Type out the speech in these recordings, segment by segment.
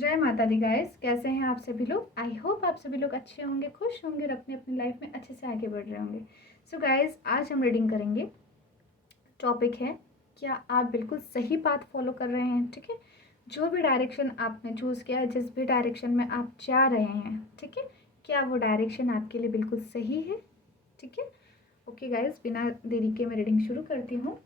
जय माता दी गाइस, कैसे हैं आप सभी लोग। आई होप आप सभी लोग अच्छे होंगे, खुश होंगे और अपनी अपनी लाइफ में अच्छे से आगे बढ़ रहे होंगे। सो गाइस, आज हम रीडिंग करेंगे। टॉपिक है, क्या आप बिल्कुल सही पाथ फॉलो कर रहे हैं। ठीक है, जो भी डायरेक्शन आपने चूज़ किया है, जिस भी डायरेक्शन में आप जा रहे हैं, ठीक है, क्या वो डायरेक्शन आपके लिए बिल्कुल सही है। ठीक है, ओके गाइस, बिना देरी के मैं रीडिंग शुरू करती हूँ।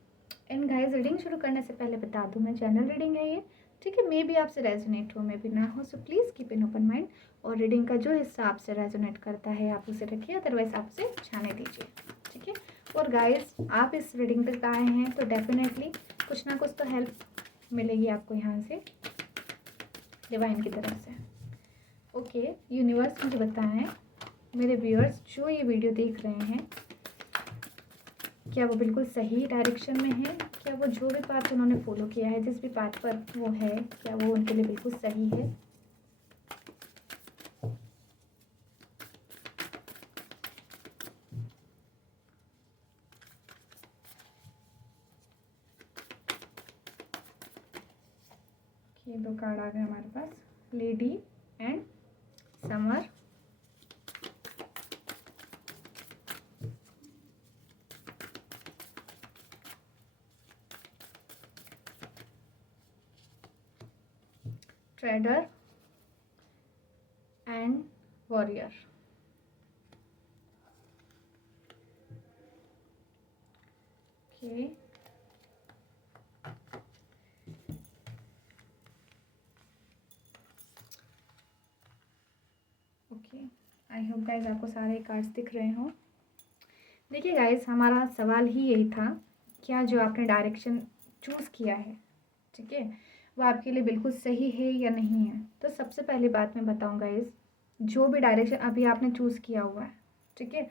एंड गाइस, रीडिंग शुरू करने से पहले बता दूँ, मैं जनरल रीडिंग है ये। ठीक है, मे भी आपसे रेजोनेट हो, मे भी ना हो, so please keep in open mind. और रीडिंग का जो हिस्सा आपसे रेजोनेट करता है आप उसे रखिए, अदरवाइज आपसे जाने दीजिए। ठीक है, और गाइस, आप इस रीडिंग तक आए हैं तो डेफिनेटली कुछ ना कुछ तो हेल्प मिलेगी आपको यहाँ से, डिवाइन की तरफ से। ओके, यूनिवर्स मुझे बताएं, मेरे व्यूअर्स जो ये वीडियो देख रहे हैं, क्या वो बिल्कुल सही डायरेक्शन में है। क्या वो जो भी पाथ उन्होंने फॉलो किया है, जिस भी पाथ पर वो है, क्या वो उनके लिए बिल्कुल सही है। ये दो कार्ड आ गए हमारे पास, lady and summer. Trader and warrior. Okay, okay, I hope guys आपको सारे कार्ड्स दिख रहे हों। देखिए गाइज, हमारा सवाल ही यही था, क्या जो आपने डायरेक्शन चूज़ किया है, ठीक है, वो आपके लिए बिल्कुल सही है या नहीं है। तो सबसे पहली बात मैं बताऊँ गाइज, जो भी डायरेक्शन अभी आपने चूज़ किया हुआ है, ठीक है,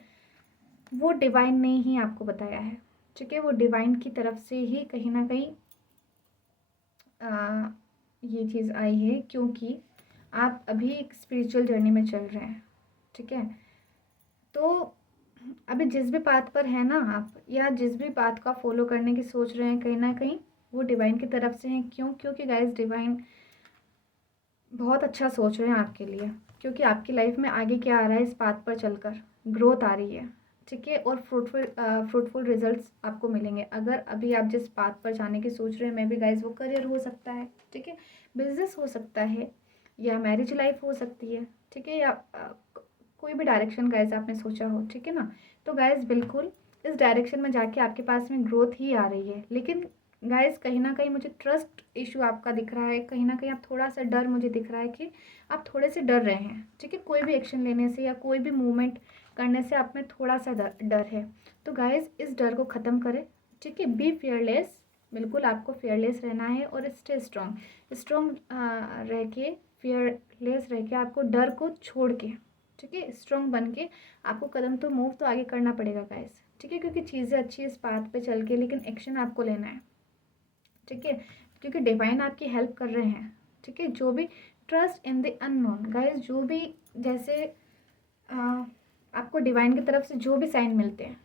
वो डिवाइन ने ही आपको बताया है। ठीक है, वो डिवाइन की तरफ से ही कहीं ना कहीं ये चीज़ आई है, क्योंकि आप अभी एक स्पिरिचुअल जर्नी में चल रहे हैं। ठीक है, तो अभी जिस भी पाथ पर है ना आप, या जिस भी पाथ को आप फॉलो करने की सोच रहे हैं, कहीं ना कहीं वो डिवाइन की तरफ से हैं। क्यों? क्योंकि गाइस, डिवाइन बहुत अच्छा सोच रहे हैं आपके लिए, क्योंकि आपकी लाइफ में आगे क्या आ रहा है, इस पाथ पर चलकर ग्रोथ आ रही है। ठीक है, और फ्रूटफुल रिजल्ट्स आपको मिलेंगे। अगर अभी आप जिस पाथ पर जाने की सोच रहे हैं, मे बी गाइस वो करियर हो सकता है, ठीक है, बिजनेस हो सकता है, या मैरिज लाइफ हो सकती है। ठीक है, या कोई भी डायरेक्शन गाइस आपने सोचा हो, ठीक है ना। तो गाइस, बिल्कुल इस डायरेक्शन में जाके आपके पास में ग्रोथ ही आ रही है। लेकिन गाइस, कहीं ना कहीं मुझे ट्रस्ट इशू आपका दिख रहा है, कहीं ना कहीं आप थोड़ा सा डर, मुझे दिख रहा है कि आप थोड़े से डर रहे हैं। ठीक है, कोई भी एक्शन लेने से या कोई भी मूवमेंट करने से आप में थोड़ा सा डर है। तो गाइस, इस डर को ख़त्म करें। ठीक है, बी फियरलेस, बिल्कुल आपको फियरलेस रहना है, और स्टे स्ट्रॉन्ग स्ट्रॉन्ग रह के, फियरलेस रह के, आपको डर को छोड़ के, ठीक है, स्ट्रॉन्ग बन के आपको कदम तो मूव तो आगे करना पड़ेगा गाइस। ठीक है, क्योंकि चीज़ें अच्छी है इस पाथ पे चल के, लेकिन एक्शन आपको लेना है। ठीक है, क्योंकि डिवाइन आपकी हेल्प कर रहे हैं। ठीक है, जो भी trust in the unknown guys, जो भी जैसे आपको डिवाइन की तरफ से जो भी साइन मिलते हैं,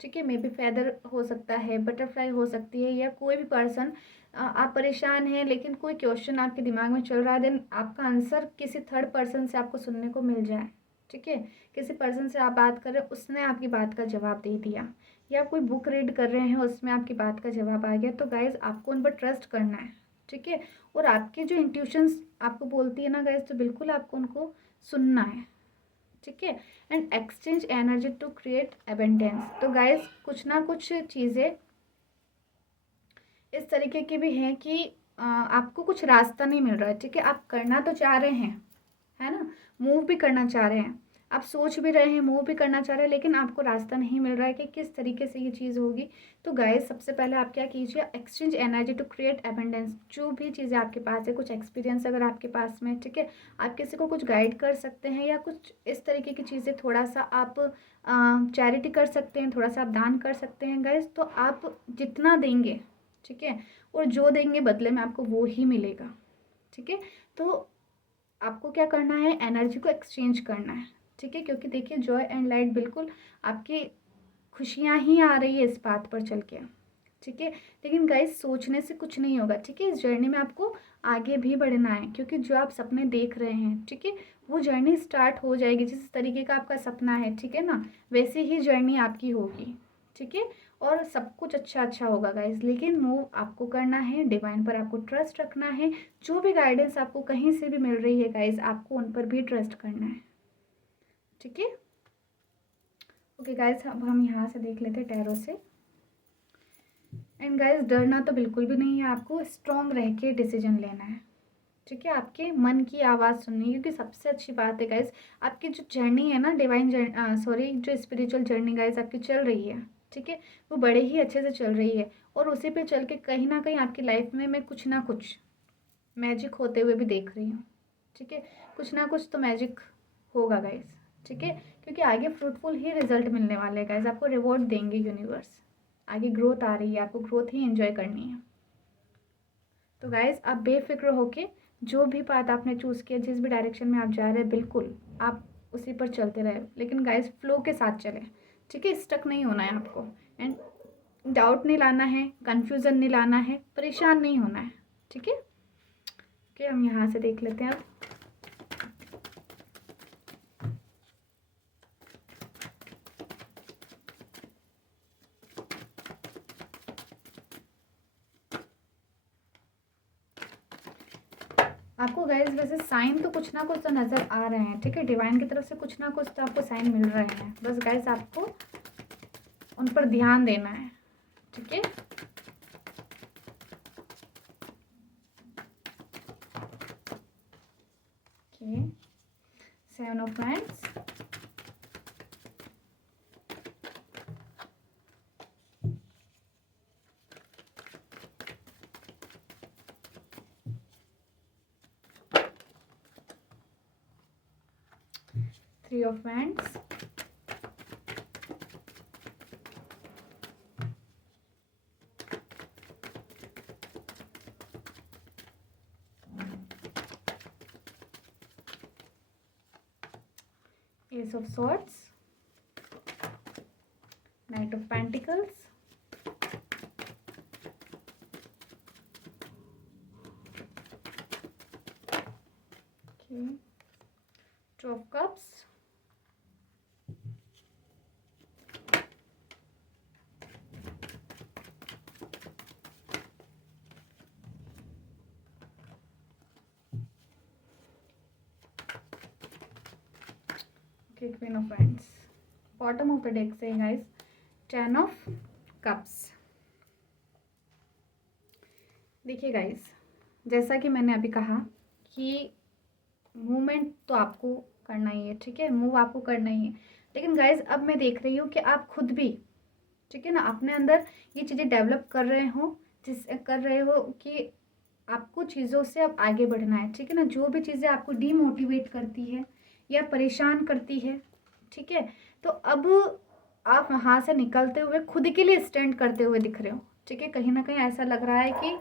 ठीक है, मे बी फेदर हो सकता है, बटरफ्लाई हो सकती है, या कोई भी पर्सन, आप परेशान हैं लेकिन कोई क्वेश्चन आपके दिमाग में चल रहा है, देन आपका आंसर किसी थर्ड पर्सन से आपको सुनने को मिल जाए। ठीक है, किसी पर्सन से आप बात कर रहे हैं, उसने आपकी बात का जवाब दे दिया, या आप कोई बुक रीड कर रहे हैं, उसमें आपकी बात का जवाब आ गया। तो गाइज, आपको उन पर ट्रस्ट करना है। ठीक है, और आपकी जो इंट्यूशंस आपको बोलती है ना गाइज, तो बिल्कुल आपको उनको सुनना है। ठीक है, and exchange energy to create abundance. तो गाइज, कुछ ना कुछ चीज़ें इस तरीके की भी हैं कि आपको कुछ रास्ता नहीं मिल रहा है। ठीक है, आप करना तो चाह रहे हैं, है ना, मूव भी करना चाह रहे हैं, आप सोच भी रहे हैं, मूव भी करना चाह रहे हैं, लेकिन आपको रास्ता नहीं मिल रहा है कि किस तरीके से ये चीज़ होगी। तो गाइस, सबसे पहले आप क्या कीजिए, exchange energy to create abundance. जो भी चीज़ें आपके पास है, कुछ एक्सपीरियंस अगर आपके पास में, ठीक है, आप किसी को कुछ गाइड कर सकते हैं, या कुछ इस तरीके की चीज़ें, थोड़ा सा आप चैरिटी कर सकते हैं, थोड़ा सा आप दान कर सकते हैं गाइस। तो आप जितना देंगे, ठीक है, और जो देंगे बदले में आपको वो ही मिलेगा। ठीक है, तो आपको क्या करना है, एनर्जी को एक्सचेंज करना है। ठीक है, क्योंकि देखिए, जॉय एंड लाइट बिल्कुल आपकी खुशियाँ ही आ रही है इस बात पर चल के। ठीक है। लेकिन गाइस सोचने से कुछ नहीं होगा, ठीक है। इस जर्नी में आपको आगे भी बढ़ना है, क्योंकि जो आप सपने देख रहे हैं, ठीक है, वो जर्नी स्टार्ट हो जाएगी। जिस तरीके का आपका सपना है, ठीक है ना, वैसे ही जर्नी आपकी होगी, ठीक है। और सब कुछ अच्छा अच्छा होगा गाइस। लेकिन मूव आपको करना है, डिवाइन पर आपको ट्रस्ट रखना है। जो भी गाइडेंस आपको कहीं से भी मिल रही है गाइस, आपको उन पर भी ट्रस्ट करना है, ठीक है। ओके गाइस, अब हम यहाँ से देख लेते हैं टैरो से। एंड गाइस, डरना तो बिल्कुल भी नहीं है, आपको स्ट्रॉन्ग रह के डिसीजन लेना है, ठीक है। आपके मन की आवाज़ सुननी है, क्योंकि सबसे अच्छी बात है गाइस, आपकी जो जर्नी है ना, डिवाइन जर्नी, सॉरी, जो स्पिरिचुअल जर्नी गाइस आपकी चल रही है, ठीक है, वो बड़े ही अच्छे से चल रही है। और उसी पे चल के कहीं ना कहीं आपकी लाइफ में मैं कुछ ना कुछ मैजिक होते हुए भी देख रही हूँ, ठीक है। कुछ ना कुछ तो मैजिक होगा गाइस, ठीक है, क्योंकि आगे फ्रूटफुल ही रिजल्ट मिलने वाले हैं गाइस। आपको रिवॉर्ड देंगे यूनिवर्स। आगे ग्रोथ आ रही है, आपको ग्रोथ ही एंजॉय करनी है। तो गाइज, आप बेफिक्र होके जो भी पाथ आपने चूज़ किया, जिस भी डायरेक्शन में आप जा रहे हैं, बिल्कुल आप उसी पर चलते रहे। लेकिन गाइज, फ्लो के साथ चलें, ठीक है। स्टक नहीं होना है आपको, एंड डाउट नहीं लाना है, कन्फ्यूज़न नहीं लाना है, परेशान नहीं होना है, ठीक है। ओके, हम यहाँ से देख लेते हैं अब। आपको गाइज वैसे साइन तो कुछ ना कुछ तो नज़र आ रहे हैं, ठीक है। डिवाइन की तरफ से कुछ ना कुछ तो आपको साइन मिल रहे हैं। बस गाइज, आपको उन पर ध्यान देना है, ठीक है। Okay, 7 of Wands, Three of Wands, Ace of Swords, Knight of Pentacles, okay, Two of Cups, okay, Queen of Wands. Bottom of the deck से guys, Ten of Cups. देखिए गाइस, जैसा कि मैंने अभी कहा कि मूवमेंट तो आपको करना ही है, ठीक है, मूव आपको करना ही है। लेकिन गाइस, अब मैं देख रही हूँ कि आप खुद भी, ठीक है ना, अपने अंदर ये चीज़ें डेवलप कर रहे हो, कि आपको चीज़ों से अब आगे बढ़ना है, ठीक है ना। जो भी चीज़ें आपको डीमोटिवेट करती है या परेशान करती है, ठीक है, तो अब आप वहाँ से निकलते हुए खुद के लिए स्टैंड करते हुए दिख रहे हो, ठीक है। कहीं ना कहीं ऐसा लग रहा है कि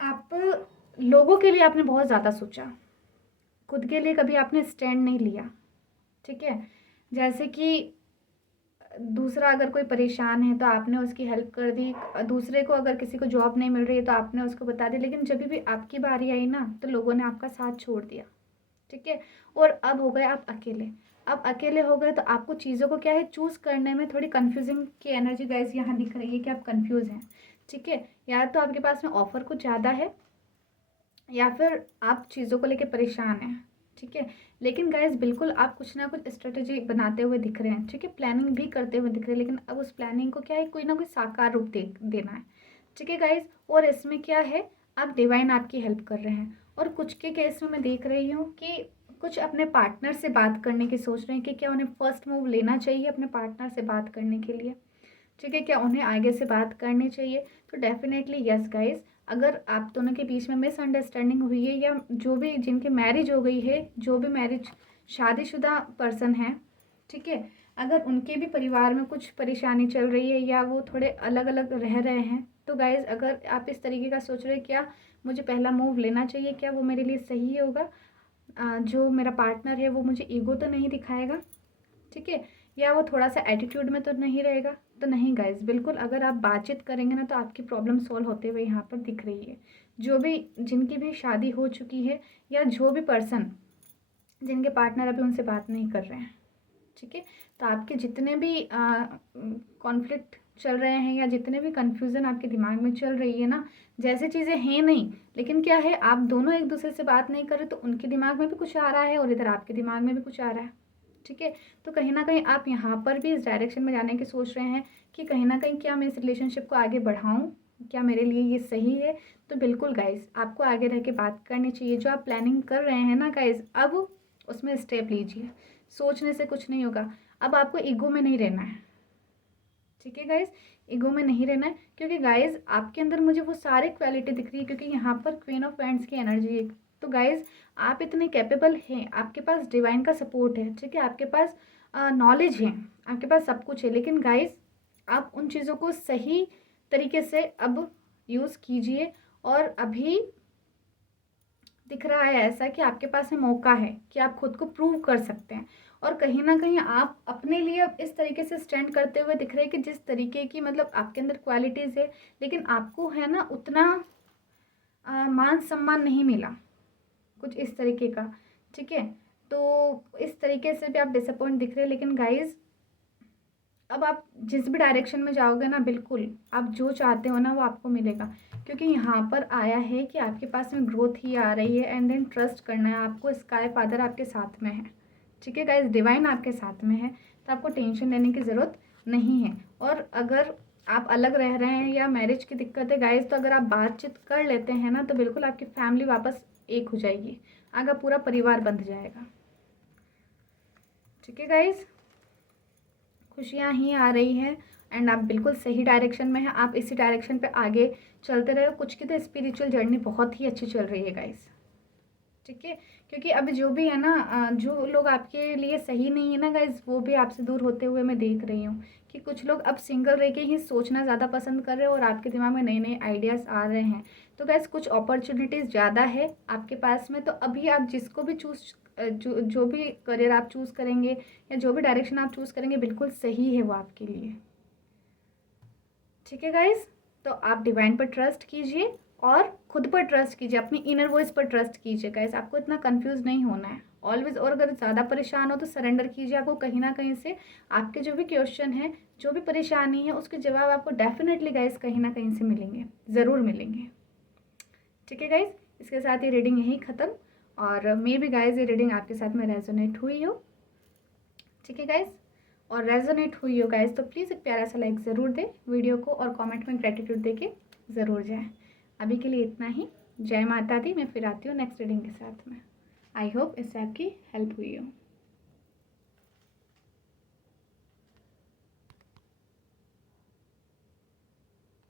आप लोगों के लिए आपने बहुत ज़्यादा सोचा, खुद के लिए कभी आपने स्टैंड नहीं लिया, ठीक है। जैसे कि दूसरा अगर कोई परेशान है तो आपने उसकी हेल्प कर दी, दूसरे को अगर किसी को जॉब नहीं मिल रही है तो आपने उसको बता दी। लेकिन जब भी आपकी बारी आई ना, तो लोगों ने आपका साथ छोड़ दिया, ठीक है। और अब हो गए आप अकेले। अब अकेले हो गए तो आपको चीज़ों को क्या है, चूज़ करने में थोड़ी कन्फ्यूजिंग की एनर्जी गाइस यहाँ दिख रही है कि आप कन्फ्यूज़ हैं, ठीक है। या तो आपके पास में ऑफर कुछ ज़्यादा है, या फिर आप चीज़ों को लेके परेशान हैं, ठीक है। लेकिन गाइस, बिल्कुल आप कुछ ना कुछ स्ट्रेटेजी बनाते हुए दिख रहे हैं, ठीक है, प्लानिंग भी करते हुए दिख रहे हैं। लेकिन अब उस प्लानिंग को क्या है, कोई ना कोई साकार रूप देना है, ठीक है गाइस। और इसमें क्या है, आप डिवाइन आपकी हेल्प कर रहे हैं। और कुछ के केस में मैं देख रही हूँ कि कुछ अपने पार्टनर से बात करने की सोच रहे हैं कि क्या उन्हें फर्स्ट मूव लेना चाहिए अपने पार्टनर से बात करने के लिए, ठीक है, क्या उन्हें आगे से बात करनी चाहिए। तो डेफिनेटली यस गाइस, अगर आप दोनों के बीच में मिसअंडरस्टैंडिंग हुई है, या जो भी जिनके मैरिज हो गई है, जो भी मैरिज शादीशुदा पर्सन है, ठीक है, अगर उनके भी परिवार में कुछ परेशानी चल रही है या वो थोड़े अलग अलग रह रहे हैं, तो गाइज अगर आप इस तरीके का सोच रहे हैं क्या मुझे पहला मूव लेना चाहिए, क्या वो मेरे लिए सही होगा, जो मेरा पार्टनर है वो मुझे ईगो तो नहीं दिखाएगा, ठीक है, या वो थोड़ा सा एटीट्यूड में तो नहीं रहेगा, तो नहीं गाइस, बिल्कुल अगर आप बातचीत करेंगे ना तो आपकी प्रॉब्लम सॉल्व होते हुए यहाँ पर दिख रही है। जो भी जिनकी भी शादी हो चुकी है या जो भी पर्सन जिनके पार्टनर अभी उनसे बात नहीं कर रहे हैं, ठीक है, तो आपके जितने भी कॉन्फ्लिक्ट चल रहे हैं या जितने भी कन्फ्यूज़न आपके दिमाग में चल रही है ना, जैसे चीज़ें हैं नहीं, लेकिन क्या है आप दोनों एक दूसरे से बात नहीं कर रहे, तो उनके दिमाग में भी कुछ आ रहा है और इधर आपके दिमाग में भी कुछ आ रहा है, ठीक है। तो कहीं ना कहीं आप यहाँ पर भी इस डायरेक्शन में जाने की सोच रहे हैं कि कहीं ना कहीं क्या मैं इस रिलेशनशिप को आगे बढ़ाऊँ, क्या मेरे लिए ये सही है। तो बिल्कुल गाइस, आपको आगे रह के बात करनी चाहिए। जो आप प्लानिंग कर रहे हैं ना गाइस, अब उसमें स्टेप लीजिए। सोचने से कुछ नहीं होगा। अब आपको ईगो में नहीं रहना है, ठीक है गाइस, ईगो में नहीं रहना है, क्योंकि गाइस आपके अंदर मुझे वो सारी क्वालिटी दिख रही है, क्योंकि यहाँ पर क्वीन ऑफ वैंड्स की एनर्जी है। तो गाइस आप इतने कैपेबल हैं, आपके पास डिवाइन का सपोर्ट है, ठीक है, आपके पास नॉलेज है, आपके पास सब कुछ है, लेकिन गाइस आप उन चीज़ों को सही तरीके से अब यूज़ कीजिए। और अभी दिख रहा है ऐसा कि आपके पास में मौका है कि आप खुद को प्रूव कर सकते हैं। और कहीं ना कहीं आप अपने लिए अब इस तरीके से स्टैंड करते हुए दिख रहे हैं कि जिस तरीके की मतलब आपके अंदर क्वालिटीज़ है, लेकिन आपको है ना उतना मान सम्मान नहीं मिला, कुछ इस तरीके का, ठीक है। तो इस तरीके से भी आप डिसअपॉइंट दिख रहे हैं, लेकिन गाइज अब आप जिस भी डायरेक्शन में जाओगे ना, बिल्कुल आप जो चाहते हो ना वो आपको मिलेगा, क्योंकि यहाँ पर आया है कि आपके पास में ग्रोथ ही आ रही है। एंड देन ट्रस्ट करना है आपको, स्काई फादर आपके साथ में है, ठीक है गाइज, डिवाइन आपके साथ में है, तो आपको टेंशन लेने की ज़रूरत नहीं है। और अगर आप अलग रह रहे हैं या मैरिज की दिक्कत है गाइज, तो अगर आप बातचीत कर लेते हैं ना तो बिल्कुल आपकी फैमिली वापस एक हो जाएगी, आगे पूरा परिवार बंध जाएगा, ठीक है गाइज। खुशियाँ ही आ रही हैं एंड आप बिल्कुल सही डायरेक्शन में हैं। आप इसी डायरेक्शन पे आगे चलते रहे। कुछ की तो स्पिरिचुअल जर्नी बहुत ही अच्छी चल रही है गाइस, ठीक है, क्योंकि अभी जो भी है ना जो लोग आपके लिए सही नहीं है ना गाइस, वो भी आपसे दूर होते हुए मैं देख रही हूँ कि कुछ लोग अब सिंगल रह के ही सोचना ज़्यादा पसंद कर रहे हैं और आपके दिमाग में नए नए आइडियाज़ आ रहे हैं। तो गाइस कुछ अपॉर्चुनिटीज़ ज़्यादा है आपके पास में, तो अभी आप जिसको भी जो भी करियर आप चूज़ करेंगे या जो भी डायरेक्शन आप चूज़ करेंगे, बिल्कुल सही है वो आपके लिए, ठीक है गाइस। तो आप डिवाइन पर ट्रस्ट कीजिए और खुद पर ट्रस्ट कीजिए, अपनी इनर वॉइस पर ट्रस्ट कीजिए गाइस। आपको इतना कंफ्यूज नहीं होना है ऑलवेज। और अगर ज़्यादा परेशान हो तो सरेंडर कीजिए। आपको कहीं ना कहीं से आपके जो भी क्वेश्चन है, जो भी परेशानी है, उसके जवाब आपको डेफिनेटली गाइस कहीं ना कहीं से मिलेंगे, ज़रूर मिलेंगे, ठीक है गाइस। इसके साथ ये रीडिंग यहीं ख़त्म। और मे भी गाइस ये रीडिंग आपके साथ में रेजोनेट हुई हो, ठीक है गाइस। और रेजोनेट हुई हो गाइस तो प्लीज़ एक प्यारा सा लाइक ज़रूर दें वीडियो को और कमेंट में ग्रेटिट्यूड दे के ज़रूर जाएं। अभी के लिए इतना ही। जय माता दी। मैं फिर आती हूँ नेक्स्ट रीडिंग के साथ में। आई होप इससे आपकी हेल्प हुई हो।